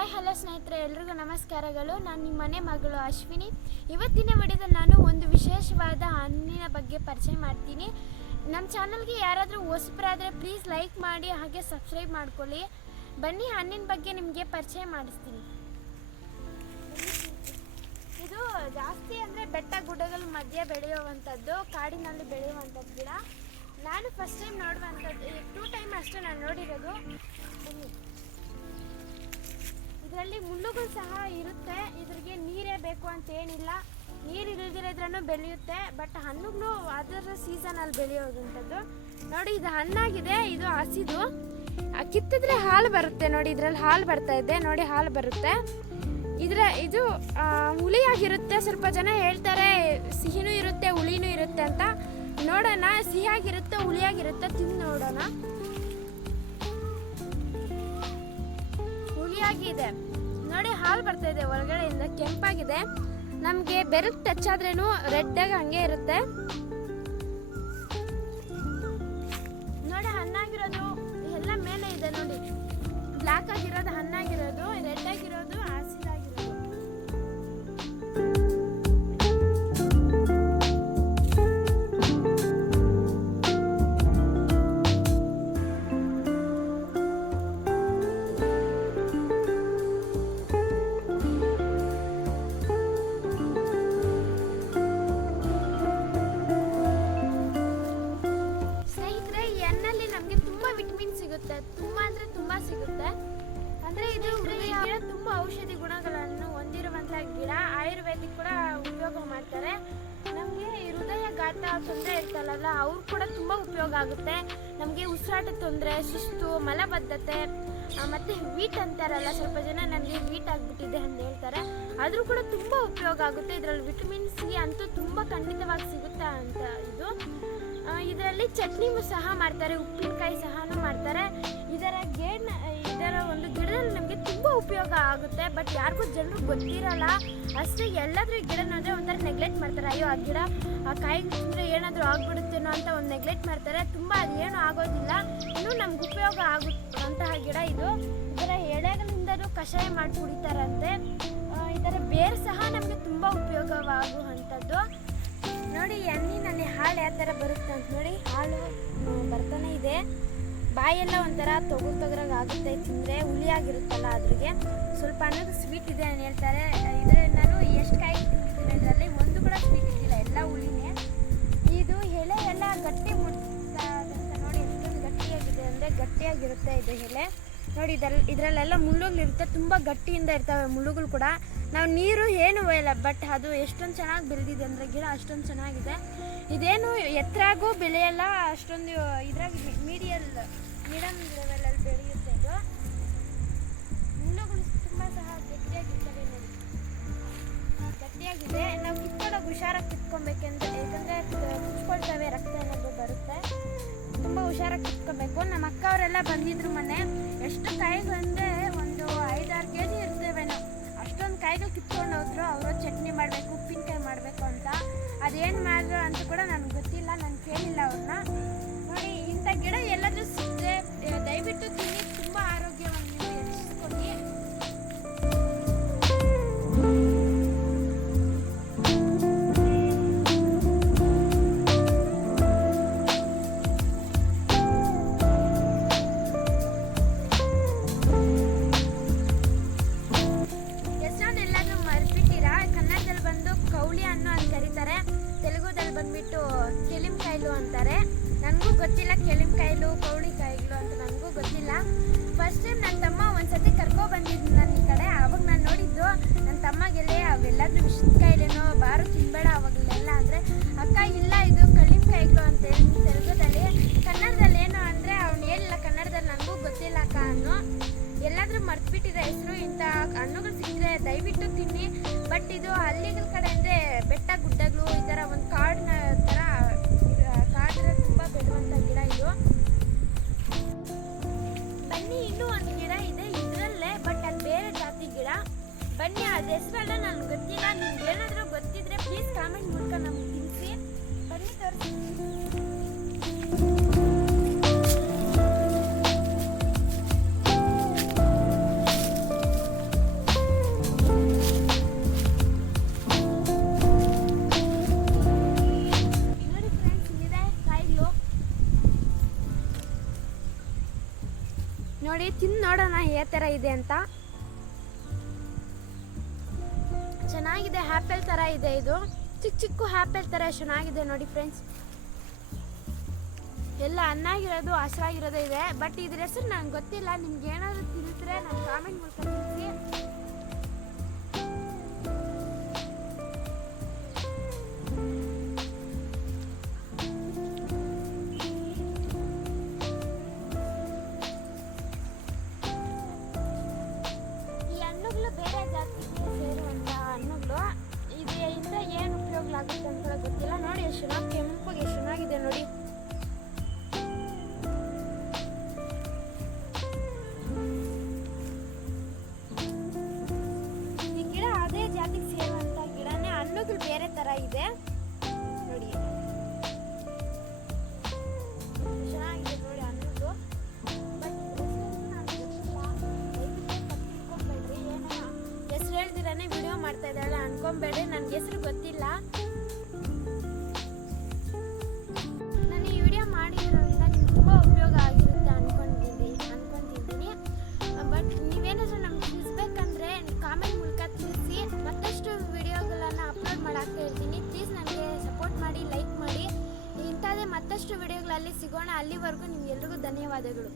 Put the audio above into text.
Hi, hello ಸ್ನೇಹಿತರೆ, ಎಲ್ರಿಗೂ ನಮಸ್ಕಾರಗಳು. ನಾನು ನಿಮ್ಮ ಮನೆ ಮಗಳು ಅಶ್ವಿನಿ. ಇವತ್ತಿನ ವಿಡಿಯೋದಲ್ಲಿ ನಾನು ಒಂದು ವಿಶೇಷವಾದ ಹಣ್ಣಿನ ಬಗ್ಗೆ ಪರಿಚಯ ಮಾಡ್ತೀನಿ. ನಮ್ಮ ಚಾನಲ್ಗೆ ಯಾರಾದರೂ ಹೊಸಬರಾದರೆ ಪ್ಲೀಸ್ ಲೈಕ್ ಮಾಡಿ, ಹಾಗೆ ಸಬ್ಸ್ಕ್ರೈಬ್ ಮಾಡ್ಕೊಳ್ಳಿ. ಬನ್ನಿ, ಹಣ್ಣಿನ ಬಗ್ಗೆ ನಿಮಗೆ ಪರಿಚಯ ಮಾಡಿಸ್ತೀನಿ. ಇದು ಜಾಸ್ತಿ ಅಂದರೆ ಬೆಟ್ಟ ಗುಡ್ಡಗಳ ಮಧ್ಯೆ ಬೆಳೆಯುವಂಥದ್ದು, ಕಾಡಿನಲ್ಲಿ ಬೆಳೆಯುವಂಥದ್ದು ಗಿಡ. ನಾನು ಫಸ್ಟ್ ಟೈಮ್ ನೋಡುವಂಥದ್ದು ಟೂ ಟೈಮ್ ಅಷ್ಟೇ ನಾನು ನೋಡಿರೋದು. ಬನ್ನಿ. ಇದರಲ್ಲಿ ಮುಳ್ಳುಗಳು ಸಹ ಇರುತ್ತೆ. ಇದ್ರಿಗೆ ನೀರೇ ಬೇಕು ಅಂತ ಏನಿಲ್ಲ. ನೀರು ಇಲ್ಲದಿರೋದ್ರೂ ಬೆಳೆಯುತ್ತೆ. ಬಟ್ ಹಣ್ಣುಗಳು ಅದರ ಸೀಸನಲ್ಲಿ ಬೆಳೆಯೋದಂಥದ್ದು. ನೋಡಿ, ಇದು ಹಣ್ಣಾಗಿದೆ, ಇದು ಹಸಿದು. ಕಿತ್ತಿದ್ರೆ ಹಾಲು ಬರುತ್ತೆ ನೋಡಿ, ಇದ್ರಲ್ಲಿ ಹಾಲು ಬರ್ತಾ ಇದೆ. ನೋಡಿ, ಹಾಲು ಬರುತ್ತೆ. ಇದ್ರ ಇದು ಹುಳಿಯಾಗಿರುತ್ತೆ. ಸ್ವಲ್ಪ ಜನ ಹೇಳ್ತಾರೆ, ಸಿಹಿನೂ ಇರುತ್ತೆ, ಹುಳಿನೂ ಇರುತ್ತೆ ಅಂತ. ನೋಡೋಣ, ಸಿಹಿಯಾಗಿರುತ್ತೆ, ಹುಳಿಯಾಗಿರುತ್ತೆ ತಿಂದು ನೋಡೋಣ. ಹುಳಿಯಾಗಿದೆ ನೋಡಿ, ಹಾಲು ಬರ್ತಾ ಇದೆ. ಒಳಗಡೆಯಿಂದ ಕೆಂಪಾಗಿದೆ. ನಮಗೆ ಬೆರಕ್ ಟಚ್ ಆದ್ರೇನು ರೆಡ್ ಆಗಿ ಹಂಗೆ ಇರುತ್ತೆ. ಅಂದ್ರೆ ಇದು ಹೃದಯ ತುಂಬಾ ಔಷಧಿ ಗುಣಗಳನ್ನು ಹೊಂದಿರುವಂತಹ ಗಿಡ. ಆಯುರ್ವೇದಿಕ್ ಕೂಡ ಉಪಯೋಗ ಮಾಡ್ತಾರೆ. ನಮಗೆ ಹೃದಯಘಾತ ತೊಂದರೆ ಇರ್ತಲ್ಲ ಅವ್ರು ಕೂಡ ತುಂಬಾ ಉಪಯೋಗ ಆಗುತ್ತೆ. ನಮಗೆ ಉಸಿರಾಟ ತೊಂದರೆ, ಸುಸ್ತು, ಮಲಬದ್ಧತೆ ಮತ್ತೆ ವೀಟ್ ಅಂತಾರಲ್ಲ, ಸ್ವಲ್ಪ ಜನ ನನಗೆ ವೀಟ್ ಆಗ್ಬಿಟ್ಟಿದೆ ಅಂತ ಹೇಳ್ತಾರೆ. ಆದ್ರೂ ಕೂಡ ತುಂಬಾ ಉಪಯೋಗ ಆಗುತ್ತೆ. ಇದರಲ್ಲಿ ವಿಟಮಿನ್ ಸಿ ಅಂತೂ ತುಂಬಾ ಖಂಡಿತವಾಗಿ ಸಿಗುತ್ತೆ ಅಂತ ಇದು. ಇದರಲ್ಲಿ ಚಟ್ನಿ ಸಹ ಮಾಡ್ತಾರೆ, ಉಪ್ಪಿನಕಾಯಿ ಸಹ ಮಾಡ್ತಾರೆ. ಇದರ ಗೇಡ್ ಇದರ ಒಂದು ಗಿಡದಲ್ಲಿ ನಮಗೆ ತುಂಬ ಉಪಯೋಗ ಆಗುತ್ತೆ. ಬಟ್ ಯಾರಿಗೂ ಜನರು ಗೊತ್ತಿರಲ್ಲ. ಅಷ್ಟೇ ಎಲ್ಲಾದರೂ ಗಿಡ ನೋಡಿದ್ರೆ ಒಂಥರ ನೆಗ್ಲೆಕ್ಟ್ ಮಾಡ್ತಾರೆ. ಅಯ್ಯೋ ಆ ಗಿಡ ಆ ಕಾಯಿ ತಿಂದರೆ ಏನಾದರೂ ಆಗ್ಬಿಡುತ್ತೇನೋ ಅಂತ ಒಂದು ನೆಗ್ಲೆಕ್ಟ್ ಮಾಡ್ತಾರೆ. ತುಂಬ ಅದೇನು ಆಗೋದಿಲ್ಲ. ಇನ್ನೂ ನಮ್ಗೆ ಉಪಯೋಗ ಆಗುವಂತಹ ಗಿಡ ಇದು. ಇದರ ಎಳೆಗಳಿಂದಲೂ ಕಷಾಯ ಮಾಡಿ ಕುಡಿತಾರಂತೆ. ಇದರ ಬೇರು ಸಹ ನಮಗೆ ತುಂಬ ಉಪಯೋಗವಾಗುವಂಥದ್ದು. ನೋಡಿ ಎಣ್ಣೆ ನನಗೆ ಹಾಲು ಯಾವ ಥರ ಬರುತ್ತೆ ಅಂತ ನೋಡಿ. ಆ, ಬರ್ತಾನೆ ಇದೆ. ಬಾಯೆಲ್ಲ ಒಂಥರ ತೊಗರು ತೊಗರಾಗ ಆಗುತ್ತೆ ತಿಂದರೆ ಹುಳಿಯಾಗಿರುತ್ತಲ್ಲ ಅದ್ರಿಗೆ. ಸ್ವಲ್ಪ ಅನ್ನೋದು ಸ್ವೀಟ್ ಇದೆ ಅಂತ ಹೇಳ್ತಾರೆ. ಇದರಲ್ಲಿ ನಾನು ಎಷ್ಟು ಕಾಯಿ ತಿಂತೀನಿ ಇದರಲ್ಲಿ ಒಂದು ಕೂಡ ಸ್ವೀಟ್ ಇದ್ದಿಲ್ಲ, ಎಲ್ಲ ಹುಳಿನೇ. ಇದು ಎಲೆ ಎಲ್ಲ ಗಟ್ಟಿ ಮುಟ್ಟ ನೋಡಿ, ಎಷ್ಟೊಂದು ಗಟ್ಟಿಯಾಗಿದೆ ಅಂದರೆ ಗಟ್ಟಿಯಾಗಿರುತ್ತೆ ಇದು ಎಲೆ. ನೋಡಿ ಇದರಲ್ಲಿ ಇದರಲ್ಲೆಲ್ಲ ಮುಳ್ಳುಗಳಿರುತ್ತೆ, ತುಂಬ ಗಟ್ಟಿಯಿಂದ ಇರ್ತವೆ ಮುಳ್ಳುಗಳು ಕೂಡ. ನಾವು ನೀರು ಏನು ಒಯ್ಯಲ್ಲ ಬಟ್ ಅದು ಎಷ್ಟೊಂದು ಚೆನ್ನಾಗಿ ಬೆಳೆದಿದೆ ಅಂದರೆ ಗಿಡ ಅಷ್ಟೊಂದು ಚೆನ್ನಾಗಿದೆ. ಇದೇನು ಎತ್ತರಾಗೂ ಬೆಳೆಯಲ್ಲ, ಅಷ್ಟೊಂದು ಇದ್ರಾಗ ಮೀಡಿಯಲ್ ಮೀಡಿಯಮ್ ಲೆವೆಲಲ್ಲಿ ಬೆಳೆಯುತ್ತೆ ಇದು. ಮುಳ್ಳುಗಳು ತುಂಬ ಸಹ ಗಟ್ಟಿಯಾಗಿರ್ತವೆ ನೋಡಿ. ಗಟ್ಟಿಯಾಗಿದೆ. ನಾವು ಕಿತ್ಕೊಳ್ಳೋಕೆ ಹುಷಾರಾಗಿ ಕಿತ್ಕೊಬೇಕೆಂದ್ರೆ, ಯಾಕಂದರೆ ಕುಚ್ಕೊಳ್ತವೆ ರಕ್ತ ತುಂಬ ಹುಷಾರಾಗಿ ನಮ್ಮ ಅಕ್ಕ ಅವರೆಲ್ಲ ಬಂದಿದ್ರು ಮೊನ್ನೆ. ಎಷ್ಟು ಕಾಯಿಗಳಂದ್ರೆ ಒಂದು ಐದಾರು ಕೆ ಜಿ ನಾವು ಅಷ್ಟೊಂದು ಕಾಯಿಗಳು ಕಿತ್ಕೊಂಡು दयवू ते ತಿಂದು ನೋಡೋಣ ಯಾವ ಥರ ಇದೆ ಅಂತ. ಚೆನ್ನಾಗಿದೆ ಆ್ಯಪಲ್ ಥರ ಇದೆ ಇದು. ಚಿಕ್ಕ ಚಿಕ್ಕ ಆ್ಯಪಲ್ ಥರ ಚೆನ್ನಾಗಿದೆ ನೋಡಿ ಫ್ರೆಂಡ್ಸ್. ಎಲ್ಲ ಅನ್ನಾಗಿರೋದು, ಹಸಿರಾಗಿರೋದು ಇದೆ. ಬಟ್ ಇದ್ರ ಹೆಸರು ನಂಗೆ ಗೊತ್ತಿಲ್ಲ. ನಿಮ್ಗೆ ಏನಾದರೂ ತಿಳಿದ್ರೆ ನಾನು ಕಾಮೆಂಟ್ ತಿಳಿಸಿ. ಇದೆ. ನೋಡಿ. ಚೆನ್ನಾಗಿದೆ ನೋಡಿ ಅನ್ನೋದು. ಹೆಸರು ಹೇಳ್ದಿರಾನೆ ವಿಡಿಯೋ ಮಾಡ್ತಾ ಇದ್ದಾಳೆ ಅನ್ಕೊಂಬೇಡಿ ನನ್ಗೆ ಹೆಸರು ಗೊತ್ತಿಲ್ಲ. ಸಿಗೋಣ ಅಲ್ಲಿವರೆಗೂ ನಿಮ್ಗೆಲ್ರಿಗೂ ಧನ್ಯವಾದಗಳು.